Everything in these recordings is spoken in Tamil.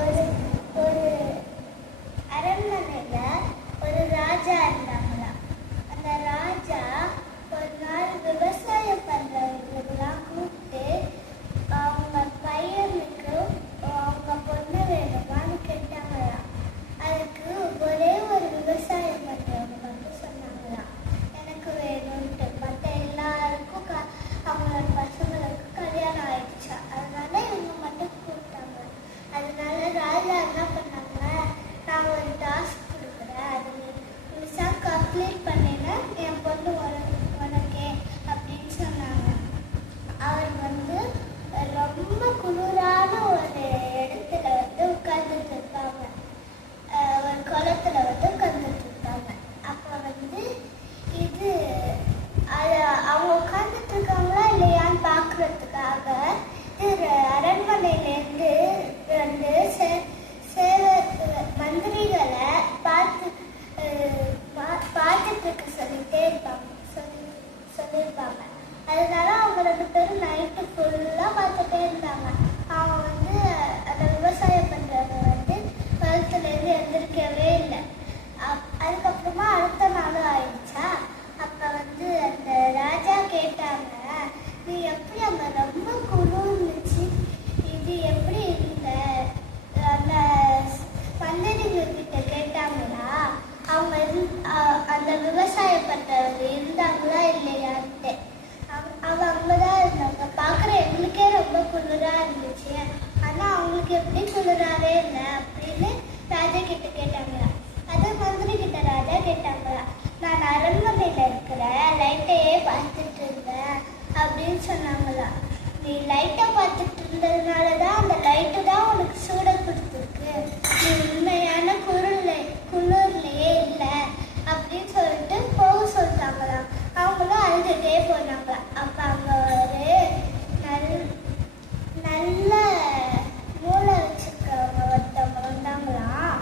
ஒரு ஒரு அரண்மனையில ஒரு ராஜா இருந்தாங்களாம். அந்த ராஜா ஒரு நாள் விவசாயம் பண்றவங்களுக்கெல்லாம் கூப்பிட்டு அவங்க பையனுக்கு அவங்க பொண்ணு வேணுமான்னு கேட்டாங்களாம். அதுக்கு ஒரே ஒரு விவசாயம் பண்றவங்க மட்டும் சொன்னாங்களாம், எனக்கு வேணும்ட்டு. மற்ற எல்லாருக்கும் அவங்களோட பசங்களுக்கு கல்யாணம் ஆயிடுச்சா, அதனால இவங்க மட்டும் கூப்பிட்டாங்க. அதனால ராஜா என்ன பண்ணாங்க, நான் ஒரு டாஸ்க் கொடுக்குறேன், அது முழுசா கம்ப்ளீட் பண்ணினா என் பொண்ணு உனக்கே அப்படின்னு சொன்னாங்க. அவர் வந்து ரொம்ப குளிரான ஒரு இடத்துல வந்து உட்கார்ந்துட்டு இருப்பாங்க, ஒரு குளத்துல வந்து உட்கார்ந்துட்டு இருப்பாங்க. அப்ப வந்து இது அவங்க உட்கார்ந்துட்டு இருக்காங்களா இல்லையான்னு பாக்குறதுக்காக அரண்மனையிலேருந்து வந்து மந்திரிகளை பார்த்துட்டு இருக்க சொல்லியிருப்பாங்க. அதனால அவங்க 2 பேரும் நைட்டு ஃபுல்லா பார்த்துட்டே இருந்தாங்க. அவங்க வந்து அந்த விவசாயம் பண்றவங்க வந்து கழுத்துலேருந்து எழுந்திருக்கவே இல்லை. அதுக்கப்புறமா அடுத்த நாள் ஆயிடுச்சா. அப்ப வந்து அந்த ராஜா கேட்டாங்க, நீ எப்படி அங்க ரொம்ப குளிர்ந்துச்சு, இது எப்படி இருந்த? அந்த மந்திரிங்க கிட்ட கேட்டாங்களா, அவங்க அந்த விவசாயம் பண்றவங்க இருந்தாங்களா இல்லையான்ட்டு. அவங்க அங்கதான் இருந்தாங்க. பாக்குற எங்களுக்கே ரொம்ப குளிரா இருந்துச்சு, ஆனா அவங்களுக்கு எப்படி குளிராவே இல்லை அப்படின்னு ராஜா கிட்ட கேட்டாங்களா. அது மந்திரி கிட்ட ராஜா கேட்டாங்களா, நான் அரண்மனையில இருக்கிற லைட்டையே பார்த்துட்டு இருந்தேன் அப்படின்னு சொன்னாங்களா. நீ லைட்டை பார்த்துட்டு இருந்ததுனாலதான் அந்த லைட்டு தான் உனக்கு சூட கொடுத்துருக்கு, நீ உண்மையான குளிர்லயே இல்லை அப்படின்னு சொல்லிட்டு போக சொல்லிட்டாங்களா. அவங்களும் அழுதுட்டே போனாங்களா. அப்ப அங்க ஒரு நல்ல மூளை வச்சிருக்கவங்க ஒருத்தவங்க வந்தாங்களாம்.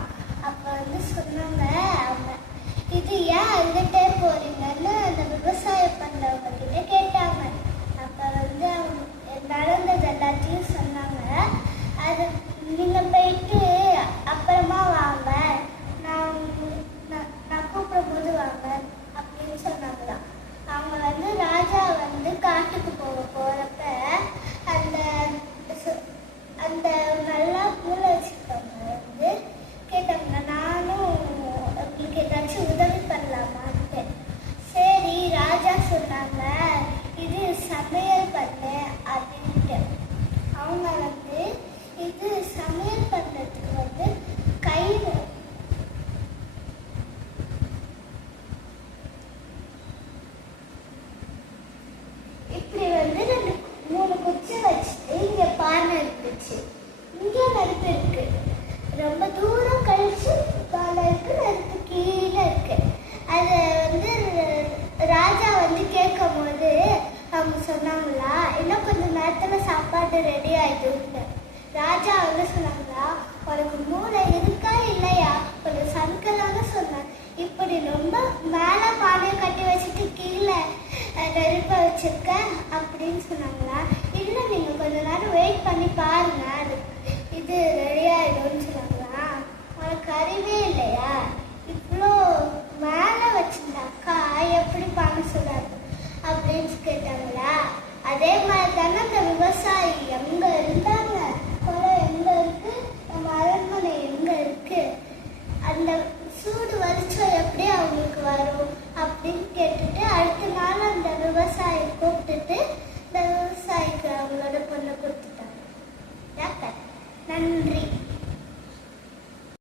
அப்ப வந்து சொன்னாங்க, அவங்க இது ஏன் அழுதுட்டே போறீங்கன்னு அந்த விவசாயம் பண்றவங்க கிட்ட கேட்டாங்க. அப்ப வந்து அவங்க நடந்தது எல்லாத்தையும் சொன்னாங்க. அது நீங்க போயிட்டு அப்புறமா வாங்க, நான் கூப்பிடும் போது வாங்க அப்படின்னு சொன்னாங்களாம். அவங்க வந்து ராஜா வந்து காட்டுக்கு போறப்ப அந்த நல்லா மூளை வச்சிருக்கவங்க வந்து கேட்டாங்க, நானும் உங்களுக்கு ஏதாச்சும் உதவி பண்ணலாமான்ட்டு. சரி, ராஜா சொன்னாங்க, இது சமையல் பண்ண அப்படின்ட்டு. அவங்க வந்து இது சமையல் பண்றதுக்கு வந்து கயிறு இப்படி வந்து 3 குச்சி வச்சுட்டு இங்க பானை இருந்துச்சு, இங்க நெருப்பு இருக்கு, ரொம்ப தூரம் கழிச்சு பானை இருக்கு, நெருப்பு கீழே இருக்கு. அது வந்து ராஜா வந்து கேட்கும் போது அவங்க சொன்னாங்களா, இன்னும் கொஞ்சம் நேரத்துல சாப்பாடு ரெடி ஆயிடுன்னு. ராஜா வந்து சொன்னாங்களா, உனக்கு மூளை இருக்கா இல்லையா, கொஞ்சம் சமைக்கலான்னு சொன்னேன், இப்படி ரொம்ப மேல பானையை கட்டி வச்சுட்டு கீழே நெருப்ப வச்சிருக்க அப்படின்னு சொன்னாங்களா. இல்லை, நீங்க கொஞ்ச நேரம் வெயிட் பண்ணி பாருங்க, அது இது ரெடி ஆயிடும்னு சொன்னாங்களா. உனக்கு அறிவே இல்லையா, இவ்வளோ மேல வச்சிருந்தாக்கா எப்படி பானை சொல்லாது அப்படின்னு கேட்டாங்களா. அதே மாதிரி தானே அந்த விவசாயி எங்க இருந்தாங்க, குளம் எங்க இருக்கு, நம்ம அரண்மனை எங்க இருக்கு, அந்த சூடு வெளிச்சம் எப்படி அவங்களுக்கு வரும் அப்படின்னு கேட்டுட்டு அடுத்த நாள்